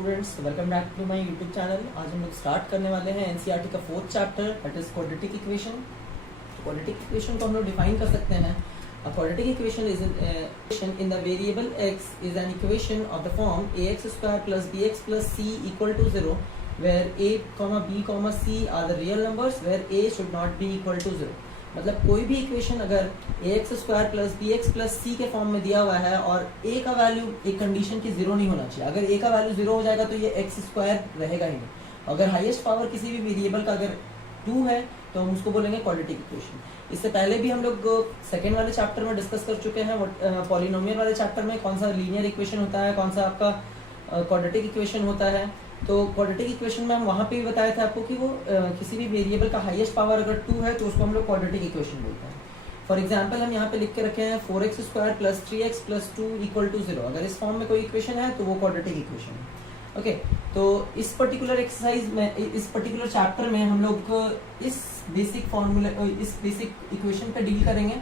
Students, welcome back to my YouTube channel. आज हम लोग स्टार्ट करने वाले हैं एनसीईआरटी का 4th chapter, that is quadratic equation. Quadratic equation को हम लोग डिफाइन कर सकते हैं। A quadratic equation is in the variable x is an equation of the form ax square plus bx plus c equal to 0, where a, b, c are the real numbers where a should not be equal to 0। मतलब कोई भी equation अगर ax square plus bx plus c के form में दिया हुआ है और a का वैल्यू एक कंडीशन की 0 नहीं होना चाहिए। अगर a का वैल्यू 0 हो जाएगा तो ये x स्क्वायर रहेगा ही नहीं। अगर हाईएस्ट पावर किसी भी वेरिएबल का अगर 2 है तो हम उसको बोलेंगे क्वाड्रेटिक इक्वेशन। इससे पहले भी हम लोग सेकेंड वाले चैप्टर में डिस्कस कर चुके हैं। पॉलिनोमियल वाले चैप्टर में कौन सा लीनियर इक्वेशन होता है, कौन सा आपका क्वाड्रेटिक इक्वेशन होता है। तो क्वाड्रेटिक इक्वेशन में हम वहाँ पे भी बताया था आपको कि वो किसी भी वेरिएबल का हाईएस्ट पावर अगर 2 है तो उसको हम लोग क्वाड्रेटिक इक्वेशन बोलते हैं। फॉर एग्जाम्पल हम यहाँ पे लिख के रखे हैं 4x square plus 3x plus 2 equal to 0। अगर इस फॉर्म में कोई इक्वेशन है तो वो क्वाड्रेटिक इक्वेशन है। ओके, तो इस पर्टिकुलर एक्सरसाइज में, इस पर्टिकुलर चैप्टर में हम लोग इस बेसिक फॉर्मूला, इस बेसिक इक्वेशन पे डील करेंगे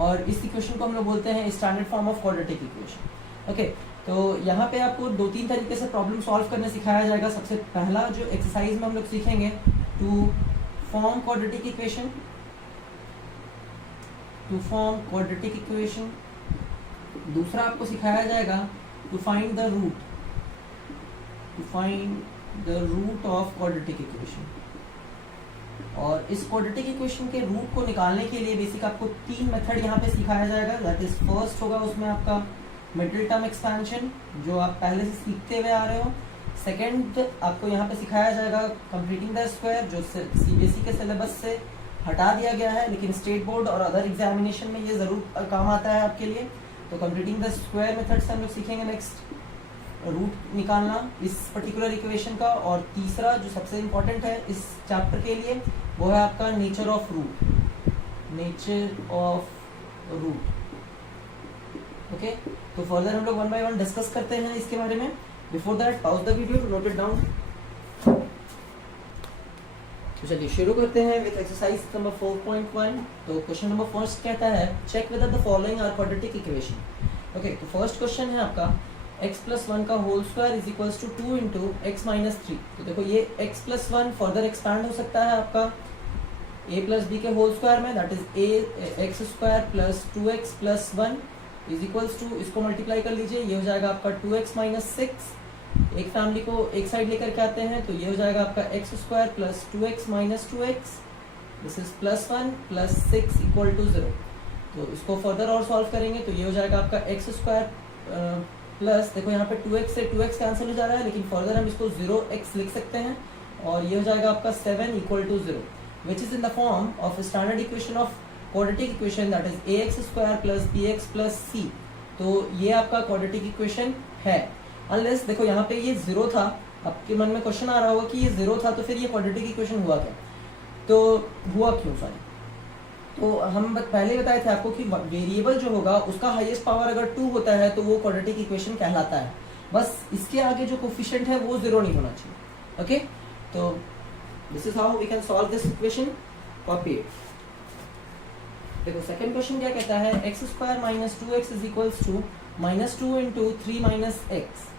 और इस इक्वेशन को हम लोग बोलते हैं standard form of quadratic equation. Okay, तो यहाँ पे आपको 2-3 तरीके से प्रॉब्लम सॉल्व करना सिखाया जाएगा। सबसे पहला जो एक्सरसाइज में हम लोग सीखेंगे to form quadratic equation, to form quadratic equation. दूसरा आपको सिखाया जाएगा to find the root, to find the root of quadratic equation. और इस क्वाड्रेटिक इक्वेशन के रूट को निकालने के लिए बेसिक आपको 3 मेथड यहाँ पे सिखाया जाएगा। दैट इज फर्स्ट होगा उसमें आपका मिडिल टर्म एक्सपेंशन, जो आप पहले से सीखते हुए आ रहे हो। सेकंड आपको यहाँ पे सिखाया जाएगा कंप्लीटिंग द स्क्वायर, जो सीबीएसई के सिलेबस से हटा दिया गया है लेकिन स्टेट बोर्ड और अदर एग्जामिनेशन में ये जरूर काम आता है आपके लिए। तो कंप्लीटिंग द स्क्वायर मेथड से हम लोग सीखेंगे नेक्स्ट रूट निकालना इस पर्टिकुलर इक्वेशन का। और तीसरा जो सबसे इम्पोर्टेंट है इस चैप्टर के लिए वो है आपका nature of root, nature of root. Okay, तो फर्दर हम लोग 1 बाय 1 डिस्कस करते हैं इसके बारे में। Before that pause the video to note it down. तो चलिए शुरू करते हैं विद एक्सरसाइज नंबर 4.1। तो क्वेश्चन नंबर फर्स्ट कहता है check whether the following are quadratic equation. Okay, तो फर्स्ट क्वेश्चन है आपका x प्लस 1 का whole square is equals to 2 into x minus 3। तो देखो ये x प्लस 1 फर्दर एक्सपैंड हो सकता है आपका a प्लस b के होल स्क्वायर में, that is a x square plus 2x plus 1 is equals to, इसको मल्टीप्लाई कर लीजिए, ये हो जाएगा आपका 2x माइनस 6। एक फैमिली को एक साइड लेकर के आते हैं तो ये हो जाएगा आपका x square plus 2x minus 2x, this is plus 1 plus 6 equal to 0। तो इसको फर्दर और सॉल्व करेंगे तो ये हो जाएगा आपका x स्क्वायर प्लस, देखो यहाँ पे 2x से 2x कैंसिल हो जा रहा है लेकिन फर्दर हम इसको 0x लिख सकते हैं और ये हो जाएगा आपका 7 equal to 0, which is in the form of standard equation of quadratic equation, that is ax square plus bx plus c। तो ये आपका क्वाड्रेटिक इक्वेशन है। अनलेस देखो यहाँ पे ये 0 था, आपके मन में क्वेश्चन आ रहा होगा कि ये 0 था तो फिर ये क्वाड्रेटिक इक्वेशन हुआ क्या, तो हुआ क्यों, सॉरी। तो हम पहले बताए थे आपको कि वेरिएबल जो होगा उसका हाईएस्ट पावर अगर 2 होता है तो वो क्वाड्रेटिक इक्वेशन कहलाता है। बस इसके आगे जो कोफिशिएंट है वो 0 नहीं होना चाहिए। ओके, तो this is how we can solve this equation. Copy it. देखो सेकंड क्वेश्चन क्या कहता है, x square minus 2x is equals to minus 2 into 3 minus x.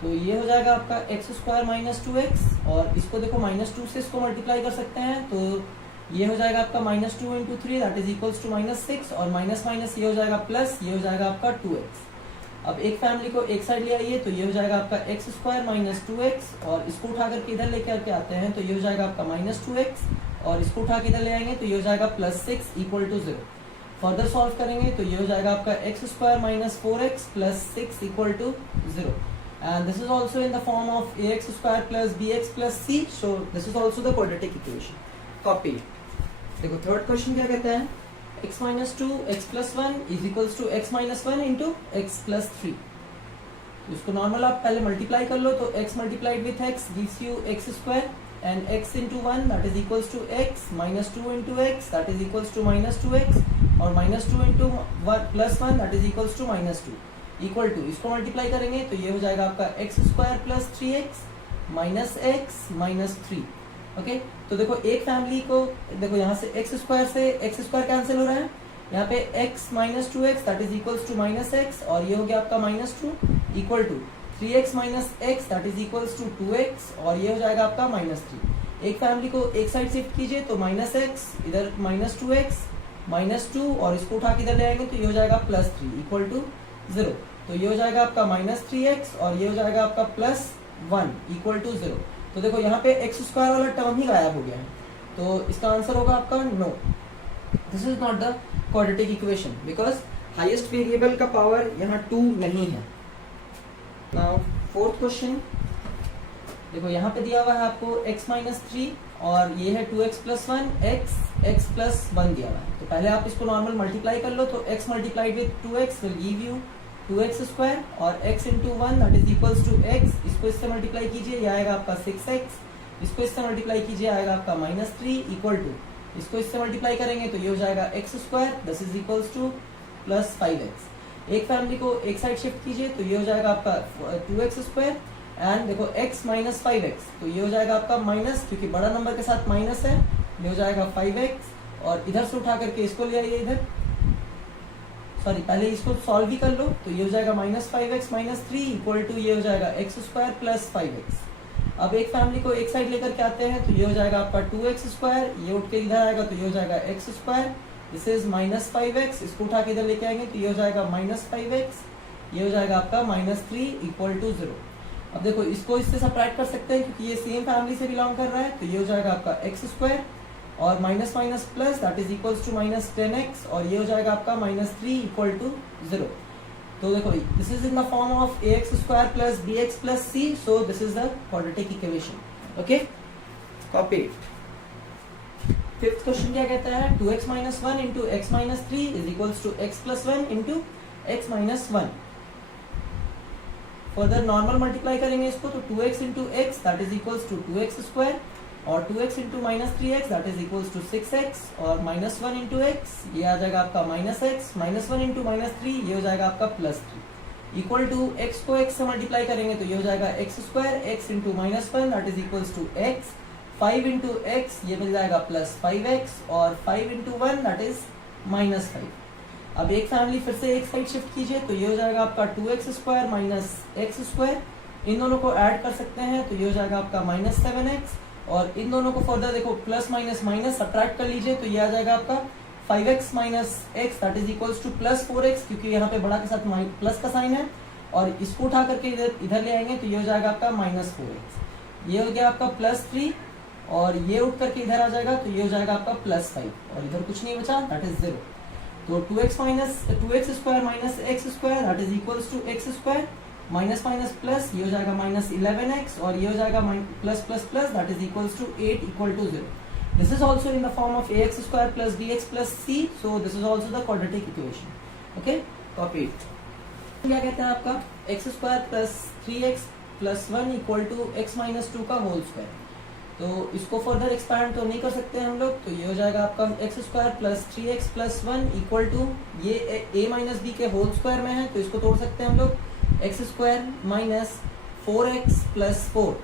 तो ये हो जाएगा आपका एक्स स्क्वायर माइनस 2x और इसको देखो माइनस 2 से इसको मल्टीप्लाई कर सकते हैं तो ये हो जाएगा आपका minus 2 into 3 that is equals to minus 6 और माइनस माइनस ये हो जाएगा प्लस, ये हो जाएगा आपका 2x। अब एक फैमिली को एक साइड ले आइए तो ये हो जाएगा आपका एक्स स्क्वायर माइनस 2x और इसको उठा करके इधर लेकर के आते हैं तो ये हो जाएगा आपका माइनस 2x और इसको उठा के इधर ले आएंगे तो ये हो जाएगा plus 6 equal to 0। Further solve करेंगे तो ये हो जाएगा आपका x square minus 4x plus 6 equal to 0 and this is also in the form of ax square plus bx plus c, so this is also the quadratic equation. Copy. देखो third question क्या कहता है, x minus 2 x plus 1 is equals to x minus 1 into x plus 3। तो इसको normal आप पहले multiply कर लो तो x multiplied with x gives you x square and x into 1 that is equals to x minus 2 into x that is equals to minus 2x और minus 2 into plus 1 that is equals to minus 2 equal to, इसको multiply करेंगे तो ये हो जाएगा आपका x square plus 3x minus x minus 3। Okay, तो देखो एक फैमिली को देखो यहाँ से एक्स स्क्वायर कैंसिल हो रहा है, यहाँ पे x minus 2x that is equals to minus x और ये हो गया आपका minus 2 equal to 3x minus x that is equals to 2x और ये हो जाएगा आपका -3। एक फैमिली को एक साइड शिफ्ट कीजिए तो -x, इधर -2x, -2 और इसको उठा के इधर ले आएंगे तो ये हो जाएगा +3 इक्वल टू 0। तो ये हो जाएगा आपका -3x और ये हो जाएगा आपका +1 इक्वल टू 0। तो देखो यहाँ पे x² वाला टर्म ही गायब हो गया है, तो इसका आंसर होगा आपका no, this is not the quadratic equation because highest variable का पावर यहाँ 2 नहीं है। नाउ फोर्थ क्वेश्चन, देखो यहाँ पे दिया हुआ है आपको x-3 और ये है 2x + 1 x + 1 दिया हुआ है। तो पहले आप इसको नॉर्मल मल्टीप्लाई कर लो, तो x multiplied with 2x will give you 2x² और x into 1 that is equals to x, इसको इससे मल्टीप्लाई कीजिए, ये आएगा आपका 6x, इसको इससे मल्टीप्लाई कीजिए, आएगा आपका -3 इक्वल टू, इसको इससे मल्टीप्लाई करेंगे तो ये हो जाएगा x² this is equals to +5x। एक फैमिली को एक साइड शिफ्ट कीजिए तो ये हो जाएगा आपका 2x² एंड देखो x - 5x, तो ये हो जाएगा आपका माइनस, क्योंकि बड़ा नंबर के साथ माइनस है, ये हो जाएगा 5x और इधर से उठा करके इसको ले आइए इधर, सॉरी पहले इसको सॉल्व भी कर लो, तो ये हो जाएगा -5x - 3 इक्वल टू ये हो जाएगा x² + 5x। अब एक फैमिली को एक साइड लेकर के आते हैं तो ये हो जाएगा आपका 2x², ये उठ के इधर आएगा तो ये हो जाएगा x², दिस इज -5x, इसको उठा के इधर लेके आएंगे तो ये हो जाएगा -5x, ये हो जाएगा आपका -3 इक्वल टू 0। अब देखो इसको इससे सबट्रैक्ट कर सकते हैं क्योंकि ये सेम फैमिली से बिलोंग कर रहा है, तो ये हो जाएगा आपका x² और minus minus plus that is equals to -10x और ये हो जाएगा आपका -3 इक्वल टू 0। तो देखो this is in the form of ax² + bx + c, so this is the quadratic equation. Okay, copy it. Fifth question क्या कहता है, 2x - 1 × x - 3 is equals to x + 1 × x - 1। Further normal multiply करेंगे इसको तो 2x × x that is equals to 2x² और 2x × -3x that is equals to 6x और -1 × x ये आ जाएगा आपका -x, -1 × -3 ये हो जाएगा आपका +3 इक्वल टू x को x से मल्टीप्लाई करेंगे तो ये हो जाएगा x² x × -1 that is equals to x, 5 × x ये मिल जाएगा +5x और 5 × 1 दैट इज -5। अब एक फैमिली फिर से एक साइड शिफ्ट कीजिए तो ये हो जाएगा आपका 2x² - x², इन दोनों को ऐड कर सकते हैं तो ये हो जाएगा आपका -7x और इन दोनों को फर्दर देखो प्लस माइनस माइनस सब्ट्रैक्ट कर लीजिए तो ये आ जाएगा आपका 5x - x that is equals to +4x, क्योंकि यहाँ पे बड़ा के साथ प्लस का साइन है और इसको उठा करके इधर ले आएंगे तो ये हो जाएगा आपका -4x, ये हो गया आपका +3 और ये उठ करके इधर आ जाएगा तो ये हो जाएगा आपका +5 और इधर कुछ नहीं बचा दैट इज 0। तो 2x² - x² that is equals to x² minus minus plus ये हो जाएगा -11x और ये हो जाएगा plus plus plus that is equals to 8 equal to 0। This is also in the form of ax² + bx + c, so this is also the quadratic equation. Okay, copy it. क्या कहते हैं आपका x² + 3x + 1 equal to x - 2 का whole square. तो इसको further expand तो नहीं कर सकते हम लोग, तो ये हो जाएगा आपका x² + 3x + 1 इक्वल टू ये a - b के होल स्क्वायर में है तो इसको तोड़ सकते हैं हम लोग, x² - 4x + 4।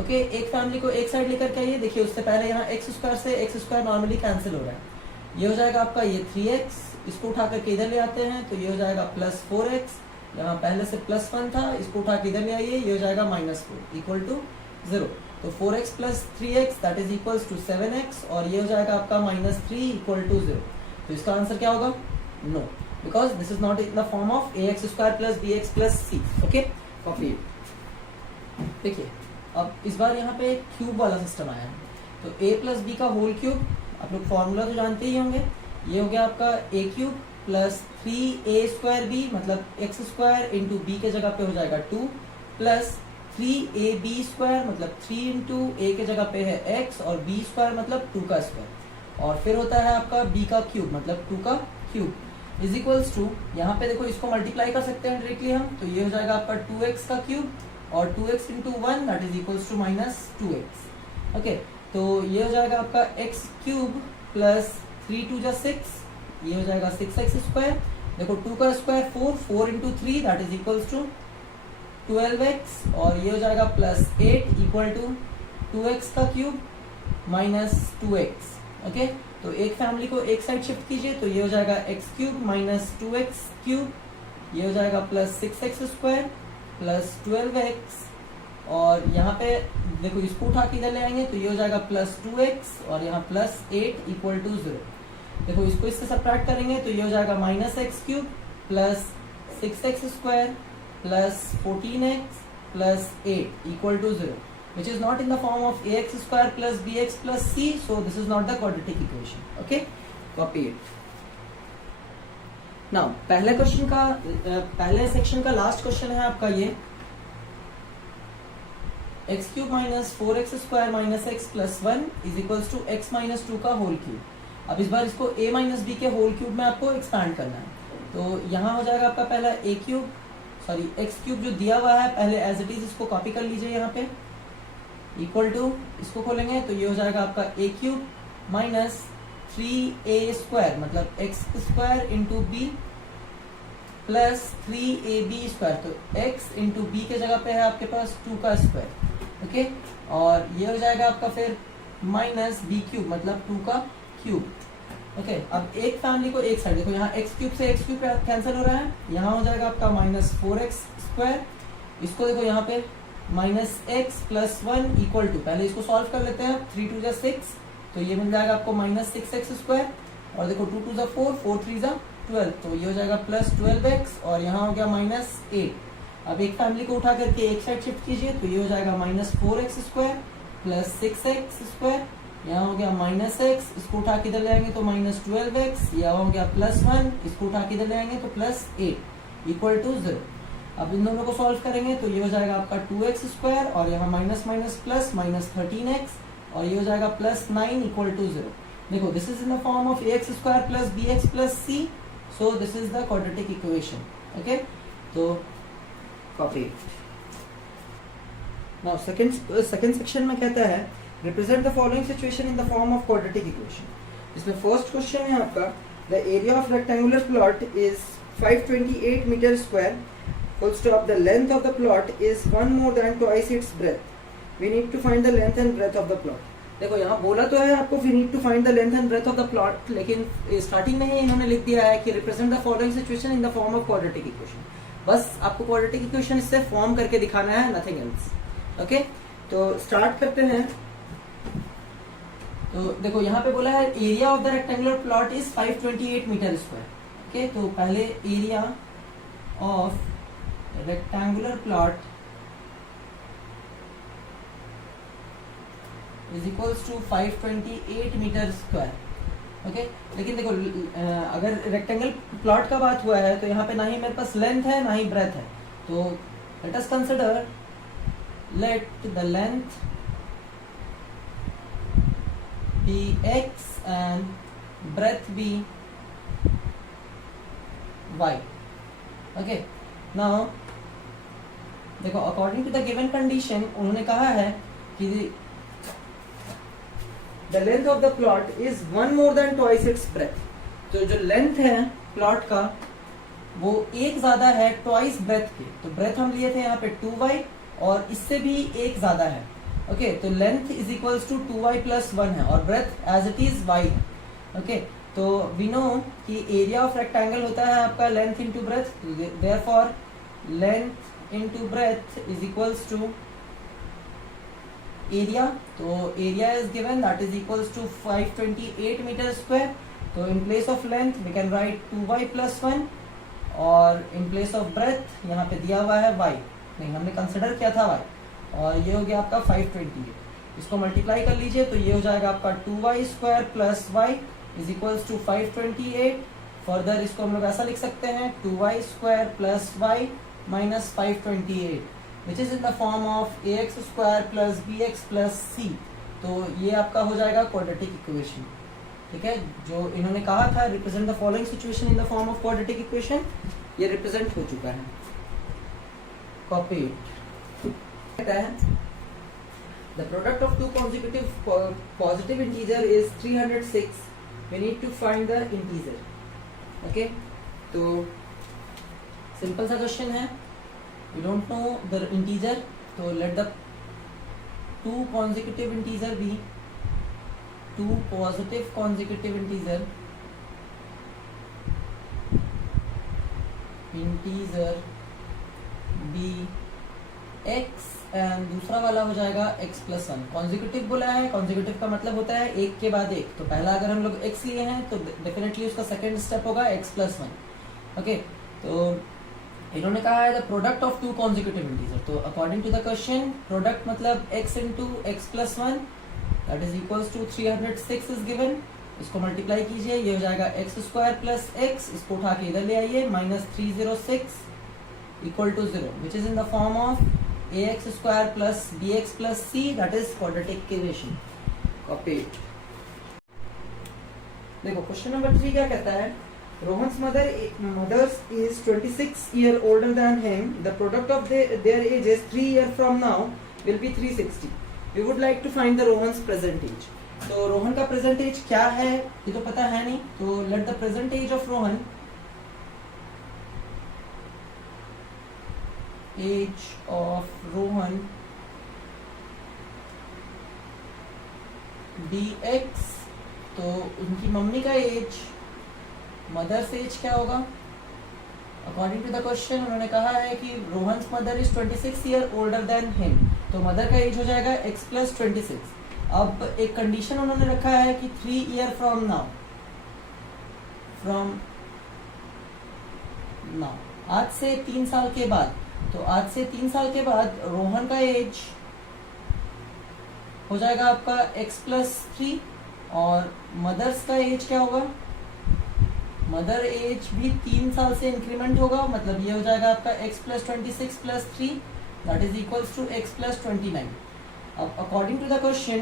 ओके, एक फैमिली को एक साइड लेकर के आइए, देखिए उससे पहले यहाँ x² से x² नॉर्मली कैंसिल हो रहा है, ये हो जाएगा आपका ये 3x, इसको उठा करके इधर ले आते हैं तो ये हो जाएगा +4x, यहाँ पहले से +1 था इसको उठा के इधर ले आइए ये हो जाएगा -4 इक्वल टू 0। तो 4x + 3x that is equals to 7x और ये हो जाएगा आपका -3 इक्वल टू 0। तो इसका आंसर क्या होगा, no, because this is not in the form of ax² + bx + c। Okay, copy. देखिए अब इस बार यहाँ पे क्यूब वाला सिस्टम आया है, तो a + b का होल क्यूब, आप लोग फॉर्मूला तो जानते ही होंगे, ये हो गया आपका a³ + 3a² मतलब x² × b के जगह पे हो जाएगा 2 प्लस 3ab² मतलब 3 × a के जगह पे है x और b² मतलब 2 का स्क्वायर और फिर होता है आपका b का क्यूब मतलब 2 का क्यूब इज इक्वल्स टू, यहाँ पे देखो इसको मल्टीप्लाई कर सकते हैं डायरेक्टली हम, तो ये हो जाएगा आपका 2x का क्यूब और 2x × 1 that is equals to -2x। Okay, तो ये हो जाएगा आपका x³ + 3 × 2 = 6, ये हो जाएगा 6x², देखो 2 का square 4 × 3 that is equals to 12x और ये हो जाएगा +8 इक्वल टू 2x का क्यूब -2x। ओके, तो एक फैमिली को एक साइड शिफ्ट कीजिए तो ये हो जाएगा x³ - 2x³, ये हो जाएगा +6x² प्लस 12x, और यहाँ पे देखो इसको उठा के इधर ले आएंगे तो ये हो जाएगा प्लस 2x, और यहाँ प्लस 8 इक्वल टू 0। देखो इसको इससे सब्ट्रैक्ट करेंगे तो ये हो जाएगा minus x cube plus 6x square plus 14x plus 8 equal to 0, which is not in the form of ax square plus bx plus c, so this is not the quadratic equation. Okay, copy it. Now पहले question का पहले section का last question है आपका ये x cube minus 4x square minus x plus 1 is equals to x minus 2 का whole cube. अब इस बार इसको a माइनस बी के होल क्यूब में आपको एक्सपैंड करना है, तो यहाँ हो जाएगा आपका पहला a cube sorry x cube जो दिया हुआ है पहले एज इट इज इसको कॉपी कर लीजिए यहाँ पे, इक्वल टू इसको खोलेंगे तो ये हो जाएगा आपका a cube minus 3a square मतलब x square into b plus 3ab square, तो x इंटू बी के जगह पे है आपके पास 2 का स्क्वायर। ओके, और ये हो जाएगा आपका फिर माइनस बी क्यूब मतलब 2 का क्यूब। ओके, अब एक फैमिली को एक साइड देखो, यहाँ x क्यूब से x क्यूब कैंसिल हो रहा है, यहाँ हो जाएगा आपका माइनस 4x स्क्वायर, इसको देखो यहाँ पे minus x plus 1 equal to, पहले इसको सॉल्व कर लेते हैं, 3 2 जा 6 तो ये मिल जाएगा आपको माइनस 6x स्क्वायर, और देखो 2 2 जा 4 4 3 जा 12 तो ये हो जाएगा प्लस 12x, और यहाँ हो गया माइनस 8। अब एक फैमिली को उठा करके एक साइड शिफ्ट कीजिए तो ये हो जाएगा minus 4x square plus 6x square, यहाँ हो गया माइनस x, इसको उठा के इधर ले आएंगे तो माइनस 12x, यहाँ हो गया प्लस 1, इसको उठा के इधर ले आएंगे तो प्लस 8 इक्वल टू 0। अब इन दोनों को सॉल्व करेंगे तो ये हो जाएगा आपका 2x स्क्वायर, और यहाँ minus minus plus minus 13x, और ये हो जाएगा प्लस 9 इक्वल टू 0। देखो this is in the form of ax square plus bx plus c, so this is the quadratic equation. Okay, तो कॉपी। नाउ सेकंड सेक्शन में कहता है represent the following situation in the form of quadratic equation. इसमें first question है आपका the area of rectangular plot is 528 metre square, full stop, the length of the plot is 1 more than twice its breadth. We need to find the length and breadth of the plot. देखो यहाँ बोला तो है आपको we need to find the length and breadth of the plot, लेकिन starting में ही इन्होंने लिख दिया है कि represent the following situation in the form of quadratic equation। बस आपको quadratic equation इससे फॉर्म करके दिखाना है, nothing else। ओके, तो स्टार्ट करते हैं। तो देखो यहाँ पे बोला है area of the rectangular plot is 528 metre square. Okay, तो पहले area of rectangular plot is equals to 528 metre square. Okay, लेकिन देखो अगर रेक्टेंगल प्लॉट का बात हुआ है तो यहाँ पे ना ही मेरे पास लेंथ है ना ही ब्रेथ है, तो let us consider let the length be x and breadth be y। Okay, now देखो according to the given condition उन्होंने कहा है कि the length of the plot is 1 more than twice its breadth. तो जो length है plot का वो एक ज्यादा है ट्वाइस ब्रेथ के, तो ब्रेथ हम लिए थे यहाँ पे 2y और इससे भी एक ज्यादा है। ओके, तो length is equals to 2y plus 1 है और breadth as it is y है। ओके, तो वी नो कि एरिया ऑफ रेक्टेंगल होता है आपका length into breadth, therefore length into breadth is equals to area, तो area is given that is equals to 528 meter square। तो in place of length we can write 2y plus 1 और in place of breadth यहाँ पे दिया हुआ है y, नहीं हमने कंसिडर किया था y, और ये हो गया आपका 528। इसको मल्टीप्लाई कर लीजिए तो ये हो जाएगा आपका 2y square plus y is equals to 528। Further इसको हम लोग ऐसा लिख सकते हैं 2y square plus y minus 528 which is in the form of ax square plus bx plus c। तो ये आपका हो जाएगा क्वाड्रेटिक इक्वेशन। ठीक है, जो इन्होंने कहा था represent the following situation in the form of quadratic equation, ये रिप्रेजेंट हो चुका है। कॉपी कहता है the product of two consecutive positive integer is 306, we need to find the integer. Okay, तो सिंपल सा क्वेश्चन है, we don't know the integer, तो let the two consecutive integer be two positive consecutive integer be x and दूसरा वाला हो जाएगा x plus one. Consecutive बोला है, कॉन्जिक्यूटिव का मतलब होता है एक के बाद एक। तो पहला अगर हम लोग x लिए हैं तो डेफिनेटली उसका सेकेंड स्टेप होगा x प्लस वन। ओके, तो इन्होंने कहा है the product of two consecutive integer. तो according to the question product मतलब x into x plus one that is equals to 306 is given. इसको मल्टीप्लाई कीजिए, ये हो जाएगा एक्स स्क्वायर प्लस एक्स, इसको उठा के इधर ले आइए, minus 306 equal to 0 which is in the form of ax square plus bx plus c that is quadratic equation. Copied. देखो क्वेश्चन नंबर 3 क्या कहता है, Rohan's mother's is 26 year older than him. The product of their ages 3 year from now will be 360. We would like to find the Rohan's present age. तो रोहन का present as क्या है ये तो पता है नहीं, तो let the present age of Rohan dx। तो उनकी मम्मी का एज, मदर्स एज क्या होगा? अकॉर्डिंग टू द क्वेश्चन उन्होंने कहा है कि Rohan's mother is 26 year older than him, तो मदर का एज हो जाएगा x प्लस 26। अब एक कंडीशन उन्होंने रखा है कि 3 ईयर फ्रॉम नाउ, आज से 3 साल के बाद। तो आज से 3 साल के बाद रोहन का एज हो जाएगा आपका x प्लस 3 और मदर्स का एज क्या होगा? मदर एज भी 3 साल से इंक्रीमेंट होगा, मतलब ये हो जाएगा आपका x plus 26 plus 3 that is equals to x plus 29। अब अकॉर्डिंग टू द क्वेश्चन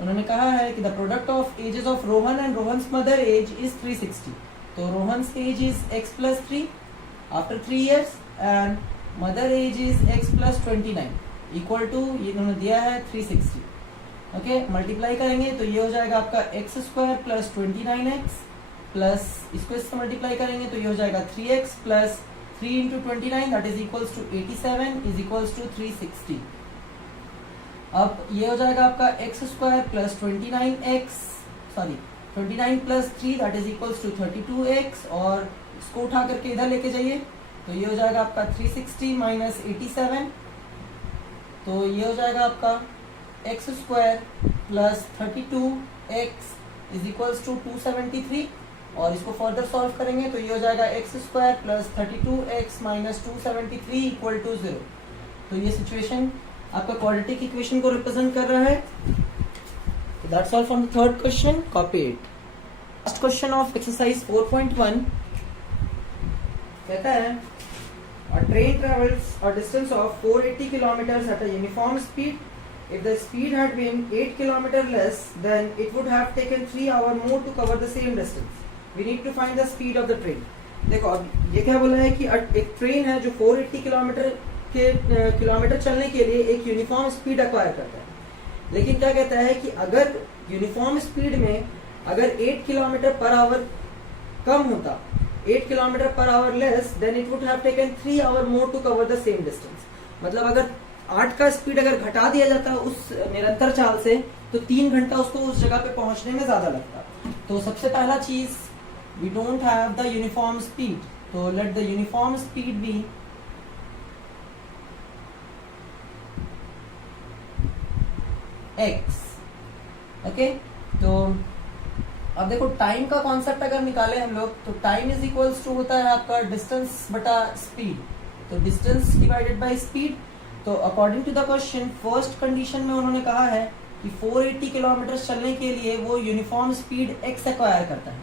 उन्होंने कहा है कि the product of ages of Rohan and Rohan's mother age is 360। तो Rohan's age is x plus 3 after 3 years and mother age is x plus 29 equal to, ये उन्होंने दिया है 360। ओके, मल्टीप्लाई करेंगे तो ये हो जाएगा आपका x square plus 29x plus इसको इससे मल्टीप्लाई करेंगे तो ये हो जाएगा 3x plus 3 into 29 that is equals to 87 is equals to 360। अब ये हो जाएगा आपका x square plus 29 plus 3 that is equals to 32x और इसको उठा करके इधर लेके जाइए तो ये हो जाएगा आपका 360 माइनस 87, तो ये हो जाएगा आपका x square plus 32x is equals to 273 और इसको फर्दर सॉल्व करेंगे तो ये हो जाएगा x square plus 32x minus 273 equal to 0। तो ये सिचुएशन आपका क्वाड्रेटिक इक्वेशन को रिप्रेजेंट कर रहा है। That's all from the third question, copy it. Last question of exercise 4.1 कहता है a train travels a distance of 480 kilometers at a uniform speed. If the speed had been 8 kilometers less, then it would have taken 3 hours more to cover the same distance. We need to find the speed of the train. देखो अब ये क्या बोला है कि एक train है जो 480 किलोमीटर चलने के लिए एक यूनिफॉर्म स्पीड एक्वायर करता है, लेकिन क्या कहता है कि अगर यूनिफॉर्म स्पीड में अगर 8 किलोमीटर पर आवर कम होता, 8 kilometre per hour less, then it would have taken 3 hour more to cover the same distance. मतलब अगर 8 का स्पीड अगर घटा दिया जाता उस निरंतर चाल से तो 3 घंटा उसको उस जगह पे पहुंचने में ज्यादा लगता। तो सबसे पहला चीज, we don't have the uniform speed, तो let the uniform speed be x। Okay, तो अब देखो टाइम का कॉन्सेप्ट अगर निकाले हम लोग तो टाइम इज इक्वल्स टू होता है आपका डिस्टेंस बटा स्पीड, तो डिस्टेंस डिवाइडेड बाय स्पीड। तो according to the question first condition में उन्होंने कहा है कि 480 किलोमीटर चलने के लिए वो यूनिफॉर्म स्पीड x एक्वायर करता है।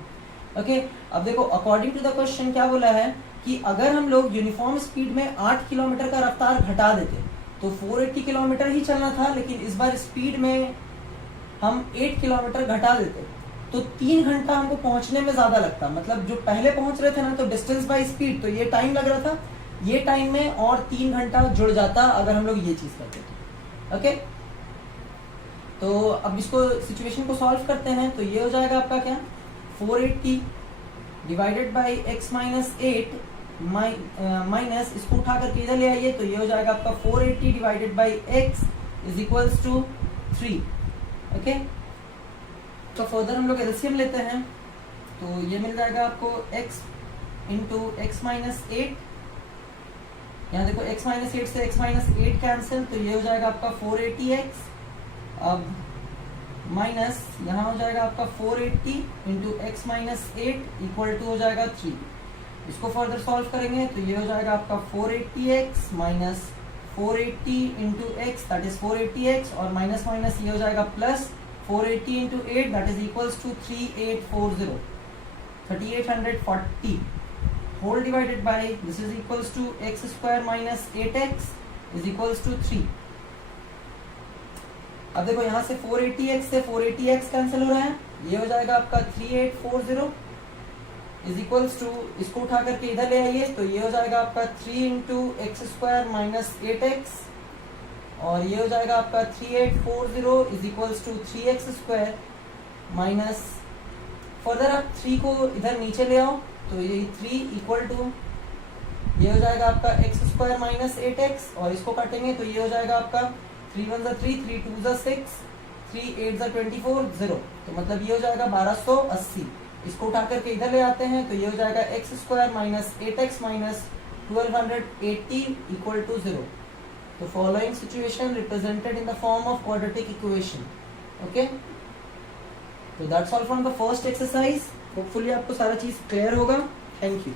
ओके, अब देखो अकॉर्डिंग टू द क्वेश्चन क्या बोला है कि अगर हम लोग यूनिफॉर्म स्पीड में 8 किलोमीटर का रफ्तार घटा देते तो 480 किलोमीटर ही चलना था, लेकिन इस बार स्पीड में हम 8 किलोमीटर घटा देते तो 3 घंटा हमको पहुंचने में ज्यादा लगता। मतलब जो पहले पहुंच रहे थे ना तो डिस्टेंस बाय स्पीड, तो ये टाइम लग रहा था, ये टाइम में और 3 घंटा जुड़ जाता अगर हम लोग ये चीज करते तो। ओके, तो अब इसको सिचुएशन को सॉल्व करते हैं तो ये हो जाएगा आपका क्या, 480 divided by x minus 8 minus इसको उठा करके इधर ले आइए तो ये हो जाएगा आपका 480 divided by x is equals to 3। Okay, तो फर्दर हम लोग एलसीएम लेते हैं तो ये मिल जाएगा आपको x इंटू एक्स माइनस 8 यहाँ देखो x माइनस 8 से x माइनस 8 कैंसिल, तो ये हो जाएगा आपका 480x। अब माइनस यहाँ हो जाएगा आपका 480 into x minus 8 equal to हो जाएगा 3। इसको फर्दर सॉल्व करेंगे तो ये हो जाएगा आपका 480x minus 480 into x that is 480x, और माइनस माइनस ये हो जाएगा plus 480 into 8 that is equals to 3840 whole divided by this is equals to x square minus 8x is equals to 3। अब देखो यहाँ से 480x से 480x कैंसिल हो रहा है, ये हो जाएगा आपका 3840 इज इक्वल्स टू, इसको उठा करके इधर ले आइए तो ये हो जाएगा आपका 3 into x square minus 8x, और ये हो जाएगा आपका 3840 is equals to 3x square minus, further आप 3 को इधर नीचे ले आओ तो ये 3 इक्वल टू ये हो जाएगा आपका एक्स स्क्वायर माइनस 8x, और इसको काटेंगे तो ये हो जाएगा आपका 3 1 3 3 2 6 3 8 24 0, तो मतलब ये हो जाएगा 1280। इसको उठा करके इधर ले आते हैं तो ये हो जाएगा x square minus 8x minus 1280 equal to 0। तो following situation represented in the form of quadratic equation. Okay, तो that's all from the first exercise. Hopefully आपको सारा चीज क्लियर होगा। Thank you.